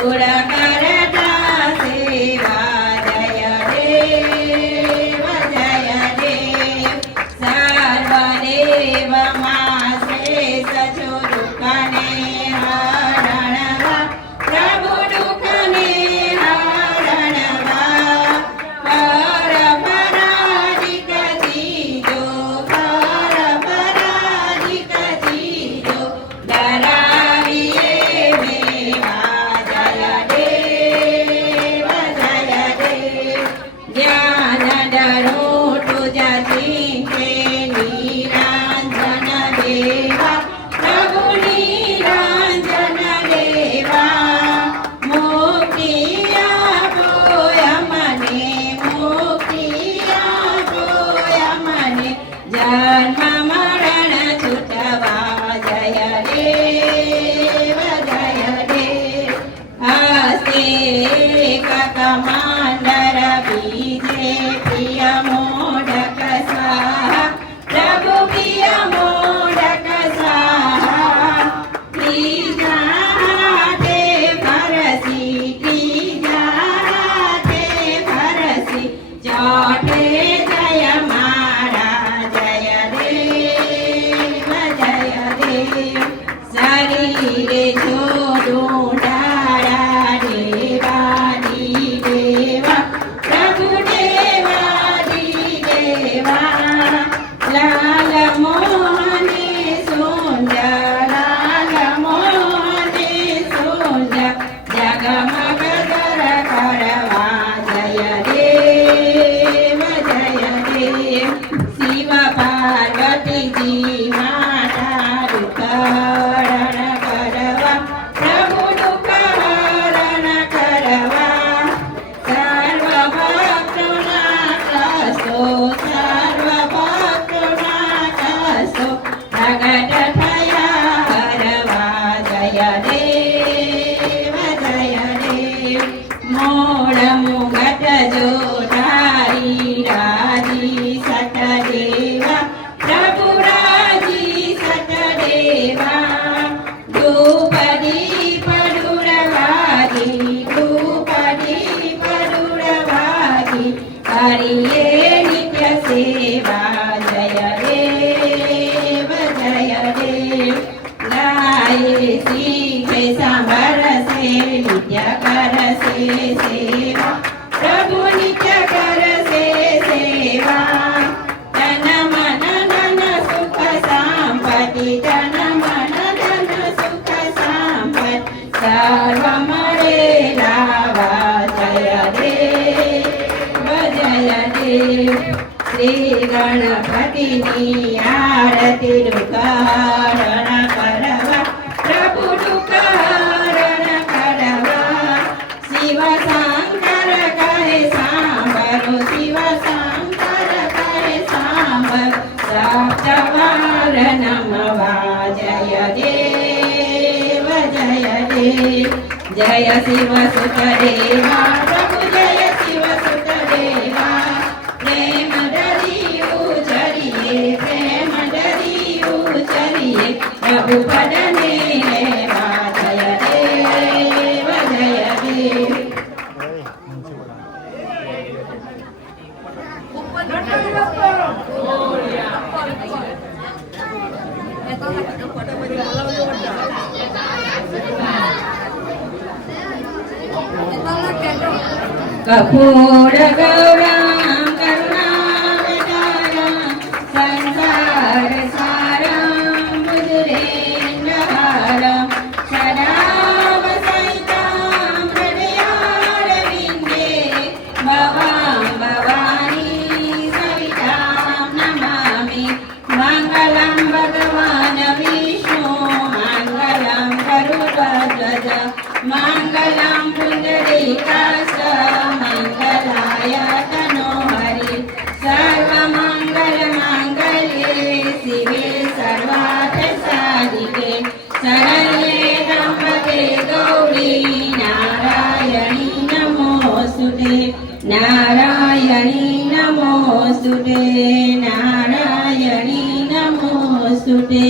સુર કરતા સેવા જય દેવ સર્વદેવ માં શ્રેષ્ઠ છો દુઃખને હરણવા પ્રભુ દુઃખને હરણવા પર પરાધિક ચીજો ડરાવીએ મેવા જય દેવ જ્ઞાન ડરોટું જતી હે નિરંજન દેવા પ્રભુ નિરંજન દેવા મુક્તિ આપો અમને મુક્તિ આપો અમને જન્મ મરણ છૂટવા જય દેવ હસ્તે કકમાંડર બીજે પ્રિય મોઢક સ્વાહા પ્રભુ પ્રિય મોઢક સ્વાહા ત્રીજાતે ફરસી ચોટે જય મારા જય દેવ શરીરે છોડું ડાળા દેવાદી દેવા પ્રભુ દેવાદી દેવા લાલ મોહને સુંદર જગમગ દર કરવા જય દેવ શિવ પાર્વતીજી માતા દુઃખહરણ કરવા પ્રભુ દુઃખહરણ કરવા સર્વ ભક્તોના કષ્ટો પ્રગટ થયા હરવા જય દેવ મોડ મુગટ જોધારી રાજી સતદેવા પ્રભુ રાજી સતદેવા દ્રુપદી પડુરવાગી કરીએ નિત્ય સેવા જય દેવ ગાય શીખે સાંભળશે નિત્ય કરશે સેવા પ્રભુ નિત્ય કરશે સેવા તન મન ધન સુખ સંપત્તિ તન મન ધન સુખ સંપત્તિ સર્વ મળે લાવા જય દેવ શ્રી ગણપતિની આરતી દુઃખહરણ કરવા પ્રભુ દુઃખહરણ કરવા શિવ શંકર કહે સાંભળો શિવ શંકર કહે સાંભળો સપ્તવાર નમવા જય દેવ જય શિવ સુત દેવા પ્રભુ જય શિવ સુત દેવા પ્રેમ ડરી ઉચરીએ પ્રભુ પદને લેવા જય દેવ કપૂર ગૌરામ કરુણાવતારમ સંસાર સારમ બુજરેન્દ્રહારમ સદા વસૈતામ હૃદયારવિંદે ભવામ ભવાની સવિતામ નમામિ મંગલમ ભગવાન વિષ્ણુ મંગલમ ગરુડધ્વજ મંગલમ પુંડરીકાક્ષ મંગલાય તનોહરિ સર્વમંગલ માંગલ્યે શિવે સર્વાર્થ સાધિકે શરણ્યે ત્રંબકે ગૌરી નારાયણી નમોસ્તુતે નારાયણી નમોસ્તુતે નારાયણી નમોસ્તુતે